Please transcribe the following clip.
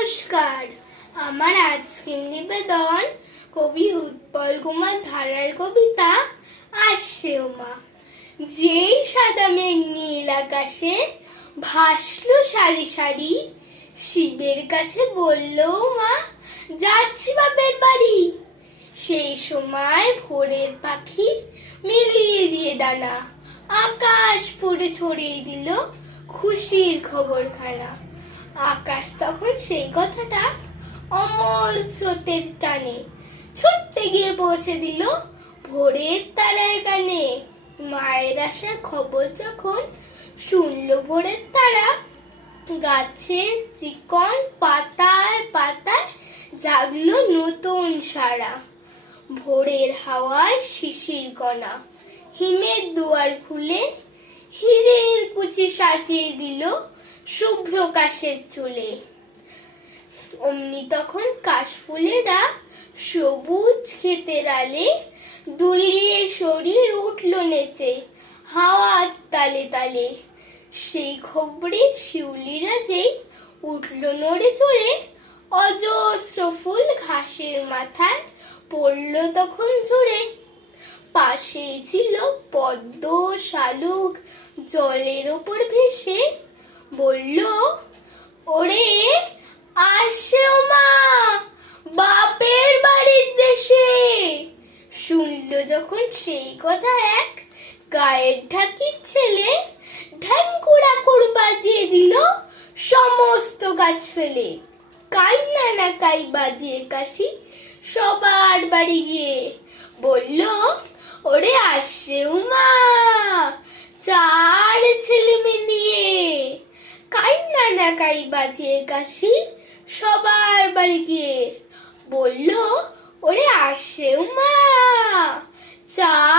নমস্কার। আমার আজকের নিবেদন কবি উৎপল কুমার ধারার কবিতা আসছে ওমা। যেই সাদা মেঘ নীল আকাশে ভাসলো সারি সারি, শিবের কাছে বলল মা যাচ্ছি বাপের বাড়ি। সেই সময় ভোরের পাখি মিলিয়ে দিয়ে ডানা, আকাশ পুড়ে ছড়িয়ে দিল খুশির খবরখানা। আকাশ তখন সেই কথাটা অমল স্রোতের টানে ছুটতে গিয়ে পৌঁছে দিল ভোরের তারার কানে। মায়ের আসার খবর যখন শুনলো ভোরের তারা, গাছের চিকন পাতায় পাতায় জাগলো নতুন সারা। ভোরের হাওয়ায় শিশির কণা হিমের দুয়ার খুলে হীরের কুচি সাজিয়ে দিল শুভ্র কাশের চুলে। অমনি তখন কাশফুলেরা সবুজ ক্ষেতের আলে দুলিয়ে শরীর উঠল নেচে হাওয়ার তালে তালে। সেই খবরে শিউলিরা যেই উঠল নড়ে চড়ে, অজস্র ফুল ঘাসের মাথায় পড়ল তখন ঝরে। পাশেই ছিল পদ্ম শালুক জলের ওপর ভেসে, বলল ওরে আসছে ওমা বাপের বাড়ির দেশে। শুনল যখন সেই কথা এক গায়ের ঢাকির ছেলে, ঢ্যাঙ্কুড়াকুড় বাজিয়ে দিল সমস্ত গাছ ফেলে। কান্না না কাই বাজিয়ে কাশি সবার বাড়ি গিয়ে বলল ওরে আসছে উমা চার ছেলে মেয়ে নিয়ে। কান্না না কাই বাজিয়ে কাশি সবার বাড়ি গিয়ে বলল ওরে আসছে উমা চার